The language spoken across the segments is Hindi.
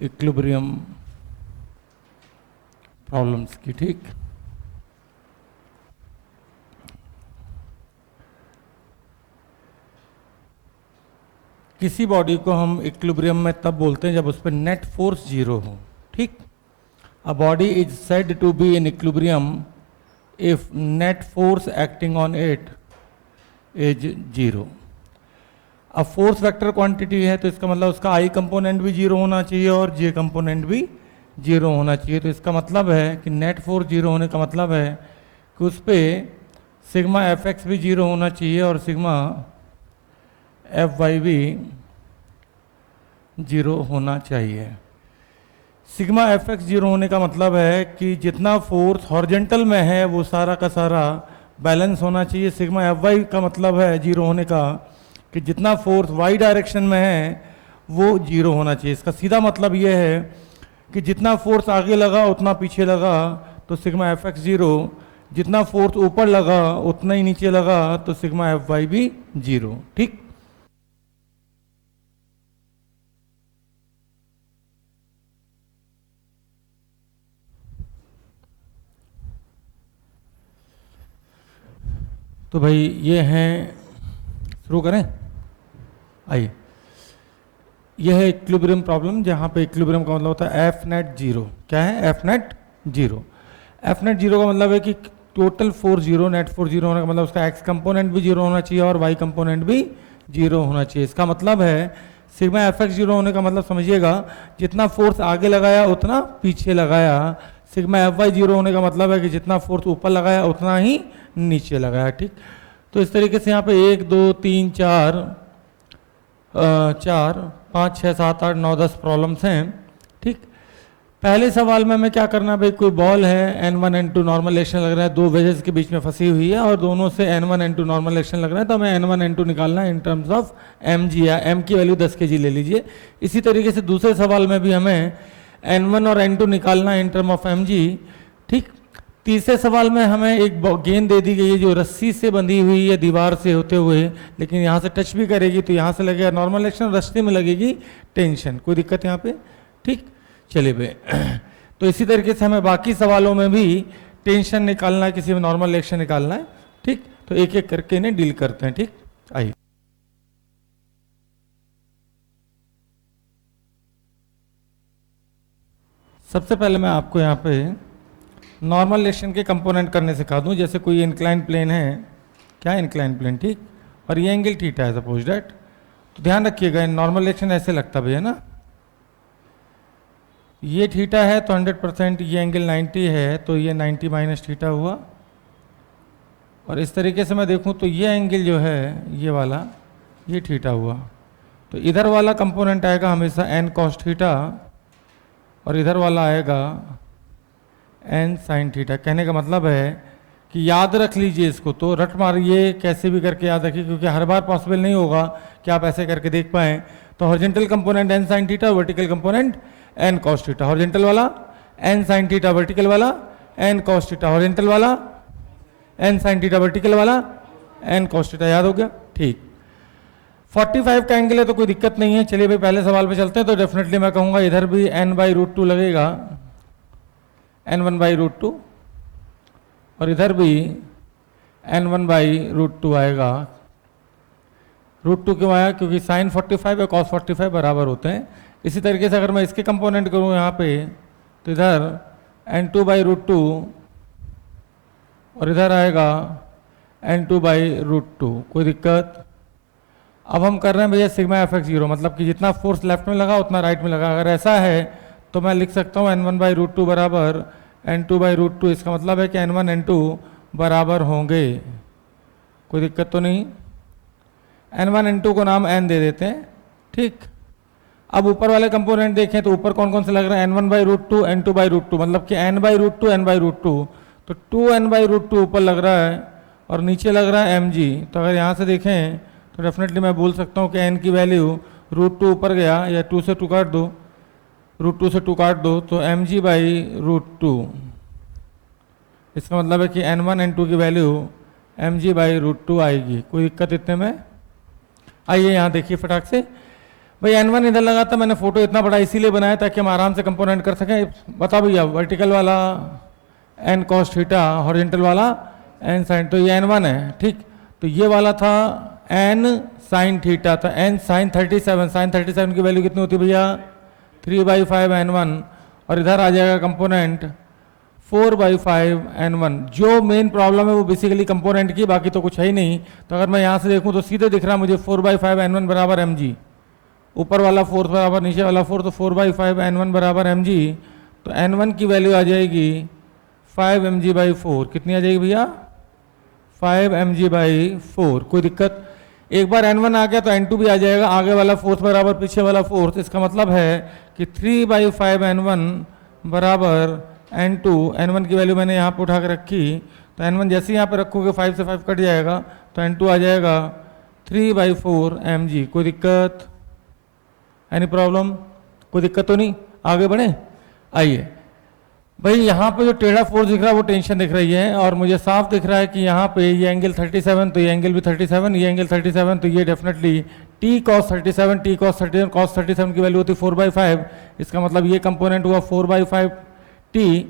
इक्विलिब्रियम प्रॉब्लम्स की। ठीक, किसी बॉडी को हम इक्विलिब्रियम में तब बोलते हैं जब उस पर नेट फोर्स जीरो हो। ठीक, a body is said to be in equilibrium if net force acting on it is zero. अब फोर्स वेक्टर क्वांटिटी है तो इसका मतलब उसका आई कंपोनेंट भी जीरो होना चाहिए और जे कंपोनेंट भी जीरो होना चाहिए। तो इसका मतलब है कि नेट फोर्स जीरो होने का मतलब है कि उस पर सिग्मा एफ एक्स भी जीरो होना चाहिए और सिग्मा एफ वाई भी जीरो होना चाहिए। सिग्मा एफ एक्स जीरो होने का मतलब है कि जितना फोर्स हॉरिजॉन्टल में है वो सारा का सारा बैलेंस होना चाहिए। सिग्मा एफ वाई का मतलब है जीरो होने का कि जितना फोर्स वाई डायरेक्शन में है वो जीरो होना चाहिए। इसका सीधा मतलब ये है कि जितना फोर्स आगे लगा उतना पीछे लगा तो सिग्मा एफ एक्स जीरो, जितना फोर्स ऊपर लगा उतना ही नीचे लगा तो सिग्मा एफ वाई भी जीरो। ठीक, तो भाई ये हैं, शुरू करें। आइए, यह है इक्विलिब्रियम प्रॉब्लम जहाँ पे इक्विलिब्रियम का मतलब होता है एफ नेट जीरो। क्या है F net zero? F net zero का मतलब है कि total force zero, net force zero होने का मतलब उसका एक्स कंपोनेंट भी जीरो होना चाहिए और वाई कंपोनेंट भी जीरो होना चाहिए। इसका मतलब है सिग्मा एफ एक्स जीरो होने का मतलब समझिएगा जितना फोर्स आगे लगाया उतना पीछे लगाया। सिग्मा एफ वाई जीरो होने का मतलब है कि जितना फोर्स ऊपर लगाया उतना ही नीचे लगाया। ठीक, तो इस तरीके से यहाँ पे 1 2 3 4 4 5 6 7 8 9 10 प्रॉब्लम्स हैं। ठीक, पहले सवाल में हमें क्या करना है भाई, कोई बॉल है n1 n2 नॉर्मल एक्शन लग रहा है, दो वेजेस के बीच में फंसी हुई है और दोनों से n1 n2 नॉर्मल एक्शन लग रहा है, तो हमें n1 n2 निकालना है इन टर्म्स ऑफ mg, या m की वैल्यू 10 kg ले लीजिए। इसी तरीके से दूसरे सवाल में भी हमें n1 और n2 निकालना है इन टर्म ऑफ mg। ठीक, तीसरे सवाल में हमें एक गेंद दे दी गई है जो रस्सी से बंधी हुई है दीवार से होते हुए, लेकिन यहाँ से टच भी करेगी तो यहाँ से लगेगा नॉर्मल एक्शन, रस्सी में लगेगी टेंशन। कोई दिक्कत यहाँ पे? ठीक, चलिए भाई। तो इसी तरीके से हमें बाकी सवालों में भी टेंशन निकालना है, किसी में नॉर्मल एक्शन निकालना है। ठीक, तो एक एक करके इन्हें डील करते हैं। ठीक, आइए। सबसे पहले मैं आपको यहाँ पे नॉर्मल एक्शन के कंपोनेंट करने सिखा दूं। जैसे कोई इंक्लाइन प्लेन है, क्या इंक्लाइन प्लेन, ठीक, और ये एंगल थीटा है सपोज दैट, तो ध्यान रखिएगा नॉर्मल एक्शन ऐसे लगता भैया ना, ये थीटा है तो 100%, ये एंगल 90 है तो ये 90 माइनस थीटा हुआ। और इस तरीके से मैं देखूं तो ये एंगल जो है ये वाला, ये थीटा हुआ, तो इधर वाला कंपोनेंट आएगा हमेशा n cos थीटा और इधर वाला आएगा n sin थीटा। कहने का मतलब है कि याद रख लीजिए इसको, तो रट मारिए कैसे भी करके याद रखिए, क्योंकि हर बार पॉसिबल नहीं होगा कि आप ऐसे करके देख पाएँ। तो horizontal component n sin theta, vertical component n cos theta. Horizontal वाला n sin थीटा, वर्टिकल वाला n cos थीटा, हॉरिजॉन्टल वाला n sin थीटा, वर्टिकल वाला n cos थीटा। याद हो गया? ठीक, 45 का एंगल है तो कोई दिक्कत नहीं है। चलिए भाई पहले सवाल पे चलते हैं। तो डेफिनेटली मैं कहूँगा इधर भी n/√2 लगेगा, n1/√2, और इधर भी n1/√2 आएगा। √2 क्यों आया? क्योंकि sin 45 और cos 45 बराबर होते हैं। इसी तरीके से अगर मैं इसके कंपोनेंट करूँ यहाँ पे, तो इधर n2/√2 और इधर आएगा n2/√2। कोई दिक्कत? अब हम कर रहे हैं भैया सिग्मा एफ एक्स जीरो, मतलब कि जितना फोर्स लेफ्ट में लगा उतना राइट में लगा। अगर ऐसा है तो मैं लिख सकता हूँ n1/√2 बराबर n2/√2। इसका मतलब है कि n1 n2 बराबर होंगे। कोई दिक्कत तो नहीं? n1 n2 को नाम n दे देते हैं। ठीक, अब ऊपर वाले कंपोनेंट देखें तो ऊपर कौन कौन से लग रहे हैं? n1/√2, n2/√2, मतलब कि n/√2 n/√2, तो 2n/√2 ऊपर लग रहा है और नीचे लग रहा है mg। तो अगर यहाँ से देखें तो डेफिनेटली मैं बोल सकता हूँ कि n की वैल्यू √2 ऊपर गया, या 2 से 2 काट दो, √2 से 2 काट दो, तो mg/√2। इसका मतलब है कि n1 n2 की वैल्यू mg/√2 आएगी। कोई दिक्कत इतने में? आइए यहाँ देखिए फटाक से, भाई N1 इधर लगा था, मैंने फोटो इतना बड़ा इसीलिए बनाया ताकि हम आराम से कंपोनेंट कर सकें। बता भैया, वर्टिकल वाला n cos थीटा, हॉरिजॉन्टल वाला n sin, तो ये N1 है, ठीक। तो ये वाला था n sin थीटा, तो n sin 37, sin 37 की वैल्यू कितनी होती है भैया 3/5 N1, और इधर आ जाएगा कंपोनेंट 4/5 N1। जो मेन प्रॉब्लम है वो बेसिकली कंपोनेंट की, बाकी तो कुछ है ही नहीं। तो अगर मैं यहाँ से देखूँ तो सीधे दिख रहा है मुझे 4/5 N1 बराबर mg, ऊपर वाला फोर्स बराबर नीचे वाला फोर्स, तो 4/5 N1 बराबर mg। तो N1 की वैल्यू आ जाएगी 5 mg/4। कितनी आ जाएगी भैया 5 mg/4। कोई दिक्कत? एक बार N1 आ गया तो N2 भी आ जाएगा, आगे वाला फोर्स बराबर पीछे वाला फोर्स। इसका मतलब है कि 3/5 N1 बराबर N2। N1 की वैल्यू मैंने यहाँ पर उठा कर रखी, तो N1 जैसे यहाँ पे रखोगे 5 से 5 कट जाएगा, तो N2 आ जाएगा 3/4 mg। कोई दिक्कत? Any problem? कोई दिक्कत तो नहीं? आगे बढ़े। आइए भाई, यहाँ पे जो टेढ़ा फोर्स दिख रहा है वो टेंशन दिख रही है, और मुझे साफ दिख रहा है कि यहाँ पे ये एंगल 37, तो ये एंगल भी 37, ये एंगल 37, तो ये definitely t cos 37, t cos 37, cos 37 की वैल्यू होती है 4/5। इसका मतलब ये कंपोनेंट हुआ 4/5 t,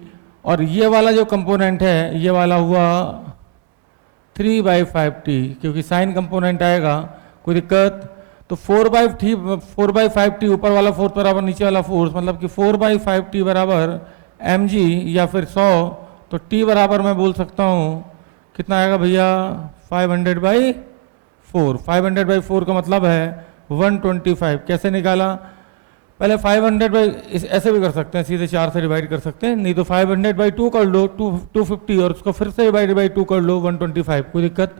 और ये वाला जो कंपोनेंट है ये वाला हुआ 3/5 t, क्योंकि साइन कंपोनेंट आएगा। कोई दिक्कत? तो 4/5 t ऊपर वाला फोर्स बराबर नीचे वाला फोर्स, मतलब कि 4/5 t बराबर mg या फिर 100। तो t बराबर मैं बोल सकता हूँ कितना आएगा भैया 500/4। 500/4 का मतलब है 125। कैसे निकाला? पहले 500 ऐसे भी कर सकते हैं, सीधे 4 से डिवाइड कर सकते हैं, नहीं तो 500/2 कर लो 250, और उसको फिर से डिवाइड बाई 2 कर लो 125। कोई दिक्कत?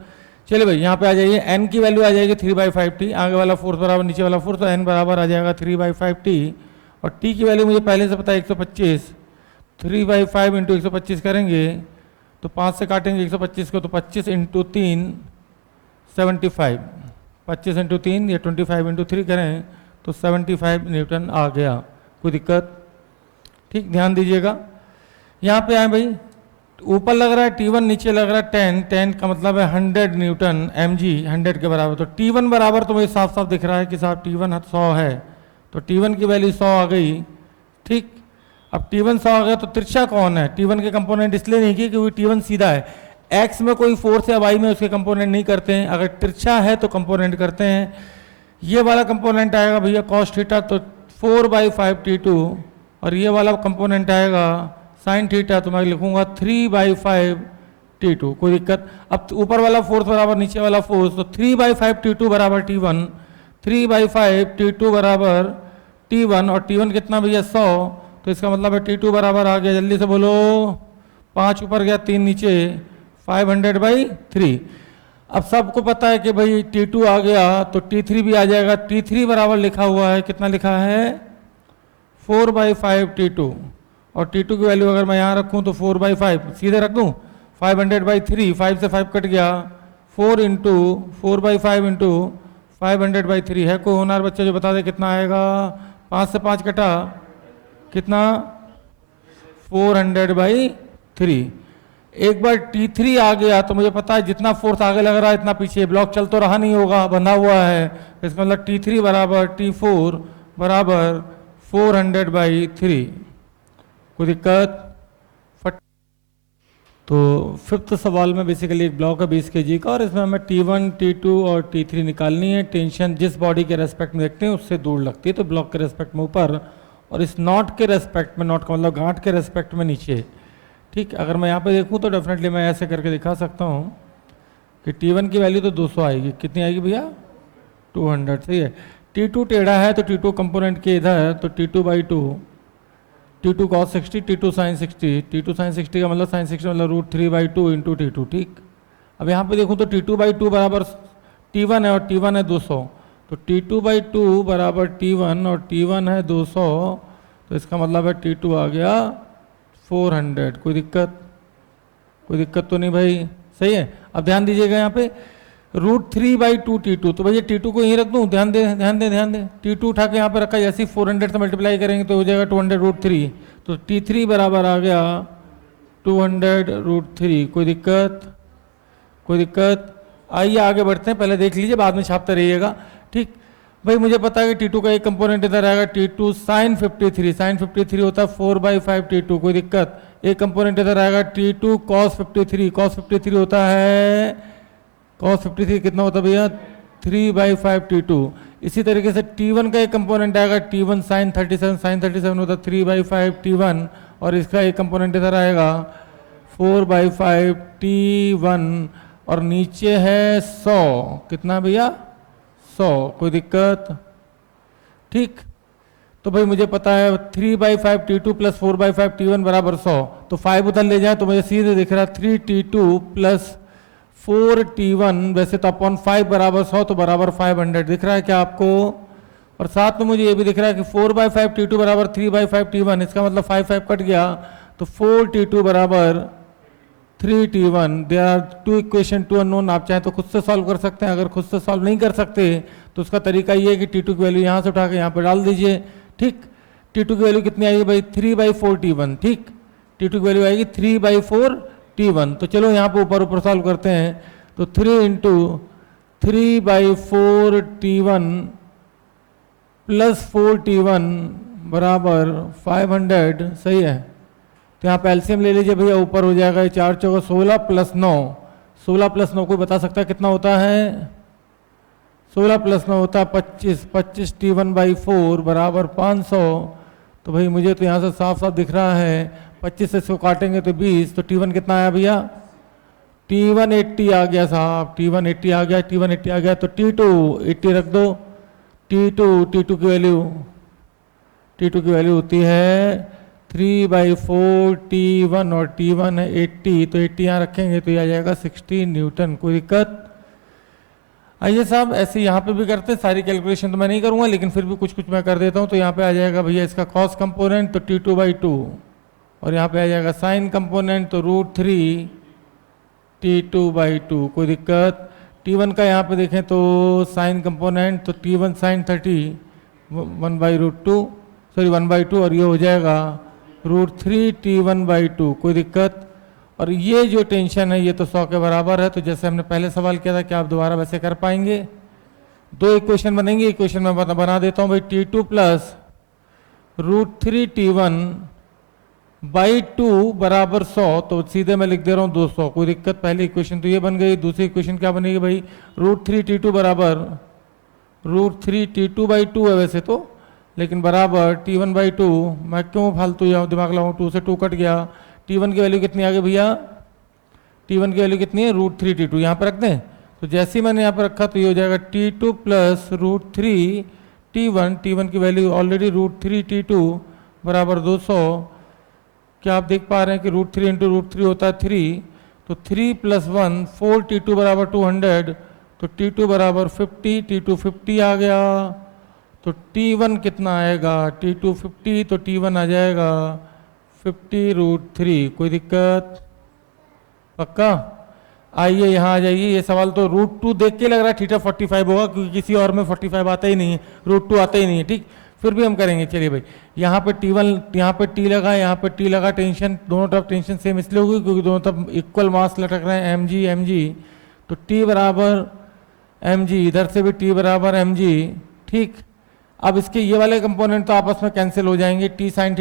चलिए भाई, यहाँ पे आ जाइए, n की वैल्यू आ जाएगी 3/5 t, आगे वाला फोर्स बराबर नीचे वाला फोर्स, तो n बराबर आ जाएगा 3/5 t, और t की वैल्यू मुझे पहले से पता है 125। 3/5 इंटू 125 करेंगे तो 5 से काटेंगे 125 को, तो 25 इंटू 3 75, 25 इंटू 3 या 25 इंटू 3 करें तो 75 न्यूटन आ गया। कोई दिक्कत? ठीक, ध्यान दीजिएगा। यहाँ पे आए भाई, ऊपर लग रहा है T1, नीचे लग रहा है 10, 10 का मतलब है 100 न्यूटन mg, 100 के बराबर। तो T1 बराबर तो मुझे साफ साफ दिख रहा है कि साहब T1 100 है, तो T1 की वैल्यू 100 आ गई। ठीक, अब T1 100 आ गया तो तिरछा कौन है? T1 के कंपोनेंट इसलिए नहीं किए क्योंकि T1 सीधा है, x में कोई फोर्स या y में उसके कंपोनेंट नहीं करते हैं, अगर तिरछा है तो कंपोनेंट करते हैं। ये वाला कंपोनेंट आएगा भैया cos थीटा, तो 4/5 T2, और ये वाला कंपोनेंट आएगा साइन थीटा, तो मैं लिखूंगा 3/5 T2। कोई दिक्कत? अब ऊपर वाला फोर्स बराबर नीचे वाला फोर्स, तो 3/5 T2 बराबर T1, 3/5 T2 बराबर T1, और T1 कितना भैया 100, तो इसका मतलब है T2 बराबर आ गया, जल्दी से बोलो, 5 ऊपर गया 3 नीचे, 500/3। अब सबको पता है कि भाई T2 आ गया तो T3 भी आ जाएगा। T3 बराबर लिखा हुआ है, कितना लिखा है 4/5 T2, और T2 की वैल्यू अगर मैं यहाँ रखूँ तो 4/5 सीधे रख दूँ, 500/3, 5 से 5 कट गया, 4 इंटू 4/5 इंटू 500/3 है। कोई होनहार बच्चा जो बता दे कितना आएगा? 5 से 5 कटा, कितना 400/3। एक बार T3 आ गया तो मुझे पता है जितना फोर्स आगे लग रहा है इतना पीछे, ब्लॉक चल तो रहा नहीं होगा, बंधा हुआ है, इसका मतलब T3 बराबर T4 बराबर 400/3। कोई दिक्कत? तो फिफ्थ सवाल में बेसिकली एक ब्लॉक है 20 kg का, और इसमें हमें T1, T2 और T3 निकालनी है। टेंशन जिस बॉडी के रेस्पेक्ट में देखते हैं उससे दूर लगती है, तो ब्लॉक के रेस्पेक्ट में ऊपर, और इस नॉट के रेस्पेक्ट में, नॉट का मतलब गांठ के रेस्पेक्ट में नीचे। ठीक, अगर मैं यहाँ पे देखूँ तो डेफिनेटली मैं ऐसे करके दिखा सकता हूँ कि T1 की वैल्यू तो 200 आएगी। कितनी आएगी भैया? 200। सही है। T2 टेढ़ा है तो T2 कंपोनेंट के इधर है, तो T2/2, T2 cos 60, T2 sin 60, T2 sin 60 का मतलब sin 60 मतलब √3/2 इंटू T2। ठीक, अब यहाँ पे देखूँ तो T2/2 बराबर T1 है, और T1 है 200, तो T2/2 बराबर T1 और T1 है 200, तो इसका मतलब है T2 आ गया 400। कोई दिक्कत? कोई दिक्कत तो नहीं भाई? सही है। अब ध्यान दीजिएगा यहाँ पे √3/2 T2, तो भैया T2 को यहीं रख दूँ, ध्यान दे ध्यान दे ध्यान दे, T2 उठा के यहाँ पे रखा, जैसे 400 से मल्टीप्लाई करेंगे तो हो जाएगा 200√3, तो T3 बराबर आ गया 200√3। कोई दिक्कत? कोई दिक्कत? आइए आगे बढ़ते हैं, पहले देख लीजिए बाद में छापते रहिएगा। ठीक, भाई मुझे पता है कि T2 का एक कंपोनेंट इधर आएगा T2 sin 53, sin 53 होता है 4/5 T2, कोई दिक्कत। एक कंपोनेंट इधर आएगा T2 cos 53, cos 53 होता है, cos 53 कितना होता है भैया 3/5 T2। इसी तरीके से T1 का एक कंपोनेंट आएगा T1 sin 37, sin 37 होता है 3/5 T1, और इसका एक कंपोनेंट इधर आएगा 4/5 T1, और नीचे है 100, कितना भैया 100, कोई दिक्कत, ठीक। तो भाई मुझे पता है 3/5 T2 प्लस 4/5 T1 बराबर 100, तो 5 उधर ले जाए तो मुझे सीधे दिख रहा है 3T2 प्लस 4T1, वैसे तो अपॉन 5 बराबर 100, तो बराबर 500 दिख रहा है क्या आपको। और साथ में मुझे ये भी दिख रहा है कि 4/5 T2 बराबर 3/5 T1, इसका मतलब 5 कट गया, तो 4T2 बराबर 3T1। There are two equation two unknown. आप चाहें तो खुद से सॉल्व कर सकते हैं, अगर खुद से सॉल्व नहीं कर सकते तो उसका तरीका ये है कि T2 की वैल्यू यहाँ से उठा के यहाँ पर डाल दीजिए, ठीक। T2 की वैल्यू कितनी आएगी भाई 3/4 T1, ठीक। T2 की वैल्यू आएगी 3/4 T1। तो चलो यहाँ पे ऊपर सॉल्व करते हैं, तो 3 इंटू 3/4 T1 प्लस 4 T1 बराबर 500, सही है। तो यहाँ पे एलसीएम ले लीजिए भैया, ऊपर हो जाएगा 4 चौका 16 प्लस 9, 16 प्लस 9 कोई बता सकता है कितना होता है, 16 प्लस 9 होता है 25, 25 T1/4 बराबर 500। तो भाई मुझे तो यहाँ से साफ साफ दिख रहा है 25 से इसको काटेंगे तो 20, तो T1 कितना आया भैया, T1 80 आ गया साहब, T1 80 आ गया, T1 80 आ गया, तो T2 80 रख दो। T2 की वैल्यू होती है 3/4 T1, और T1 है 80, तो 80 यहाँ रखेंगे तो ये आ जाएगा 16 न्यूटन, कोई दिक्कत। आइए साहब ऐसे यहाँ पे भी करते हैं, सारी कैलकुलेशन तो मैं नहीं करूँगा लेकिन फिर भी कुछ कुछ मैं कर देता हूँ। तो यहाँ पे आ जाएगा भैया इसका कॉस कंपोनेंट, तो T2/2, और यहाँ पे आ जाएगा साइन कंपोनेंट, तो √3 T2/2, कोई दिक्कत। T1 का यहाँ पे देखें तो साइन कंपोनेंट, तो T1 sin 30 1/2, और ये हो जाएगा √3 T1/2, कोई दिक्कत। और ये जो टेंशन है ये तो 100 के बराबर है, तो जैसे हमने पहले सवाल किया था कि आप दोबारा वैसे कर पाएंगे। दो इक्वेशन बनेंगे, इक्वेशन में बना देता हूँ भाई T2 प्लस √3 T1/2 बराबर 100, तो सीधे मैं लिख दे रहा हूँ 200, कोई दिक्कत। पहली इक्वेशन तो ये बन गई, दूसरी इक्वेशन क्या बनेगी भाई, √3 T2 बराबर √3 T2/2 है वैसे तो, लेकिन बराबर T1/2, मैं क्यों फालतू दिमाग लगाऊँ, 2 से 2 कट गया। T1 की वैल्यू कितनी आ गई भैया, T1 की वैल्यू कितनी है √3 T2, यहाँ पर रख दें। तो जैसे ही मैंने यहाँ पर रखा तो ये हो जाएगा T2 प्लस √3 T1 की वैल्यू ऑलरेडी √3 T2 बराबर 200। क्या आप देख पा रहे हैं कि √3 इंटू √3 होता है 3, तो 3 + 1 4 T2 बराबर 200, तो T2 बराबर 50, T2 50 आ गया। तो T1 कितना आएगा, T2 50, तो T1 आ जाएगा 50 √3, कोई दिक्कत, पक्का। आइए यहाँ आ जाइए, ये सवाल तो √2 देख के लग रहा है थीटा 45 होगा, क्योंकि किसी और में 45 आता ही नहीं है, √2 आता ही नहीं है, ठीक। फिर भी हम करेंगे, चलिए भाई। यहाँ पे T1, यहाँ पे T लगा, यहाँ पे T लगा, टेंशन दोनों तरफ टेंशन सेम इसलिए होगी क्योंकि दोनों तरफ इक्वल मास लटक रहे हैं, mg, तो T बराबर mg, इधर से भी T बराबर mg, ठीक। अब इसके ये वाले कंपोनेंट तो आपस में कैंसिल हो जाएंगे, T sin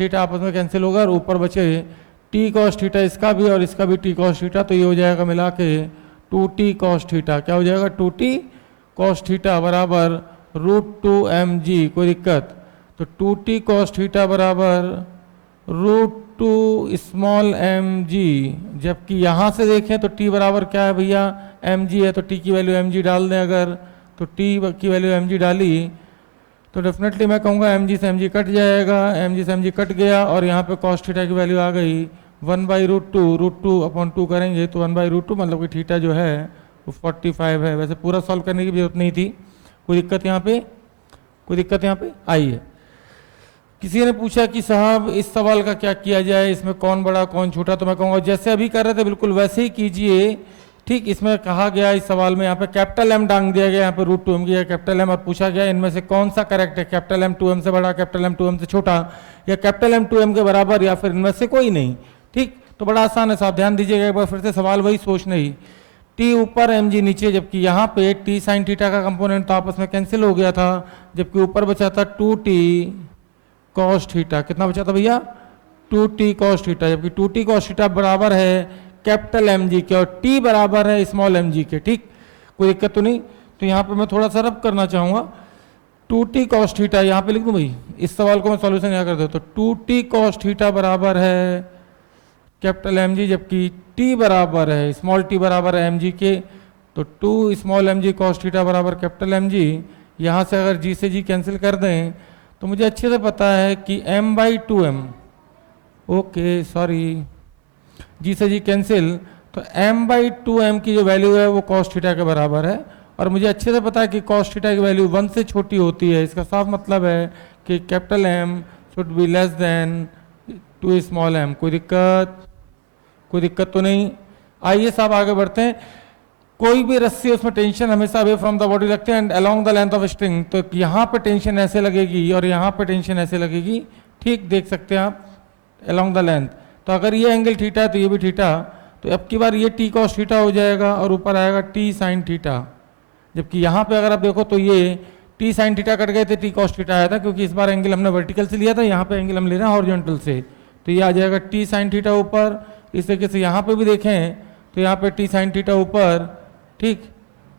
थीटा आपस में कैंसिल होगा, और ऊपर बचे T cos थीटा, इसका भी और इसका भी T cos थीटा, तो ये हो जाएगा मिला के 2T cos थीटा। क्या हो जाएगा 2T cos थीटा बराबर √2 mg, कोई दिक्कत। तो 2T cos थीटा बराबर √2 स्मॉल mg, जबकि यहाँ से देखें तो T बराबर क्या है भैया mg है, तो T की वैल्यू mg डाल दें अगर, तो T की वैल्यू mg डाली तो डेफिनेटली मैं कहूँगा mg से mg कट जाएगा, mg से mg कट गया, और यहाँ पे cos थीटा की वैल्यू आ गई 1/√2 करेंगे तो 1/√2, मतलब कि थीटा जो है वो 45 है। वैसे पूरा सॉल्व करने की जरूरत नहीं थी, कोई दिक्कत यहाँ पे, कोई दिक्कत यहाँ पे आई है। किसी ने पूछा कि साहब इस सवाल का क्या किया जाए, इसमें कौन बड़ा कौन छोटा, तो मैं कहूँगा जैसे अभी कर रहे थे बिल्कुल वैसे ही कीजिए, ठीक। इसमें कहा गया इस सवाल में यहाँ पे कैपिटल M डांग दिया गया, यहाँ पे √2 m की कैपिटल M, और पूछा गया इनमें से कौन सा करेक्ट है, कैपिटल M 2m से बड़ा, कैपिटल M 2m से छोटा, या कैपिटल M 2m के बराबर, या फिर इनमें से कोई नहीं, ठीक। तो बड़ा आसान है साहब, ध्यान दीजिएगा एक बार फिर से, सवाल वही सोचना ही। टी ऊपर mg नीचे, जबकि यहाँ पे टी साइन थीटा का कंपोनेंट तो आपस में कैंसिल हो गया था, जबकि ऊपर बचा था 2t कॉस थीटा। कितना बचा था भैया? 2t कॉस थीटा, जबकि 2t कॉस थीटा बराबर है कैपिटल mg के और t बराबर है स्मॉल mg के। ठीक, कोई दिक्कत तो नहीं। तो यहाँ पे मैं थोड़ा सा रब करना चाहूँगा। 2t कॉस थीटा यहाँ पे लिख दूँ भाई, इस सवाल को मैं सॉल्यूशन यहाँ कर दूँ तो 2t कॉस थीटा बराबर है कैपिटल mg, जबकि t बराबर है स्मॉल t बराबर है mg के। तो 2 स्मॉल mg कॉस थीटा बराबर कैपिटल mg। यहाँ से अगर g से g कैंसिल कर दें तो मुझे अच्छे से पता है कि m/2m, ओके सॉरी, g से g कैंसिल, तो m/2m की जो वैल्यू है वो कॉस थीटा के बराबर है। और मुझे अच्छे से पता है कि कॉस थीटा की वैल्यू 1 से छोटी होती है। इसका साफ मतलब है कि capital M should be less than 2 small m। कोई दिक्कत तो नहीं। आइए साहब आगे बढ़ते हैं। कोई भी रस्सी उसमें टेंशन हमेशा अवे फ्रॉम द बॉडी लगते हैं and along the length of string. तो यहाँ पे टेंशन ऐसे लगेगी और यहाँ पे टेंशन ऐसे लगेगी। ठीक, देख सकते हैं आप अलोंग द लेंथ। तो अगर ये एंगल थीटा है तो ये भी थीटा, तो अब की बार ये टी कॉस थीटा हो जाएगा और ऊपर आएगा टी साइन थीटा। जबकि यहाँ पे अगर आप देखो तो ये टी साइन थीटा कट गए थे, टी कॉस थीटा आया था, क्योंकि इस बार एंगल हमने वर्टिकल से लिया था, यहाँ पे एंगल हम ले रहे हैं हॉरिजॉन्टल से। तो ये आ जाएगा टी साइन थीटा ऊपर। इस तरीके से यहाँ पे भी देखें तो यहाँ पे टी साइन थीटा ऊपर, ठीक,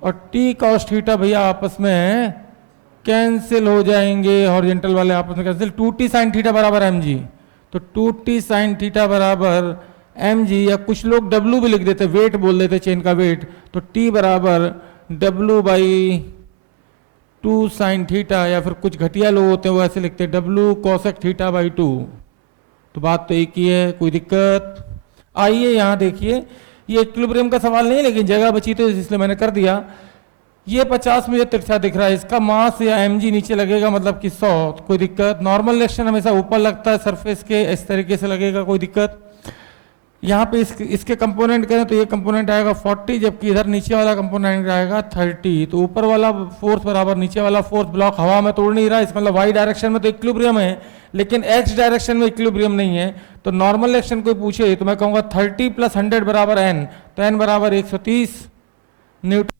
और टी कॉस थीटा भैया आपस में कैंसिल हो जाएंगे, हॉरिजॉन्टल वाले आपस में कैंसिल। 2t साइन थीटा बराबर mg, तो 2t साइन थीटा बराबर mg, या कुछ लोग w भी लिख देते, वेट बोल देते, चेन का वेट। तो t बराबर w/2 साइन थीटा, या फिर कुछ घटिया लोग होते हैं वो ऐसे लिखते हैं w कोसेक थीटा/2। तो बात तो एक ही है, कोई दिक्कत? आइए यहाँ देखिए, ये इक्विलिब्रियम का सवाल नहीं है लेकिन जगह बची तो इसलिए मैंने कर दिया। ये 50 मुझे तिरछा दिख रहा है, इसका मास या mg नीचे लगेगा, मतलब कि 100। तो कोई दिक्कत? नॉर्मल रिएक्शन हमेशा ऊपर लगता है सरफेस के, इस तरीके से लगेगा, कोई दिक्कत? यहाँ पे इसके कंपोनेंट करें तो ये कंपोनेंट आएगा 40, जबकि इधर नीचे वाला कंपोनेंट आएगा 30। तो ऊपर वाला फोर्स बराबर नीचे वाला फोर्स। ब्लॉक हवा में तोड़ नहीं रहा, इसका मतलब वाई डायरेक्शन में तो इक्विलिब्रियम है, लेकिन एक्स डायरेक्शन में इक्विलिब्रियम नहीं है। तो नॉर्मल एक्शन कोई पूछे तो मैं कहूँगा 30 + 100 बराबर n, तो n बराबर 130 न्यूटन।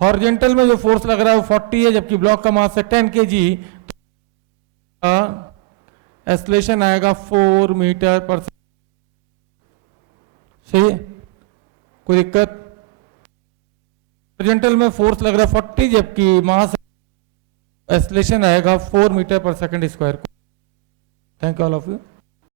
हॉरिजॉन्टल में जो फोर्स लग रहा है वो 40 है, जबकि ब्लॉक का मास है 10 kg। एक्सेलरेशन आएगा 4 मीटर/सेकंड। सही है, कोई दिक्कत? हॉरिजॉन्टल में फोर्स लग रहा है 40, जबकि मास एक्सेलरेशन आएगा 4 metre per second square. Thank you all of you.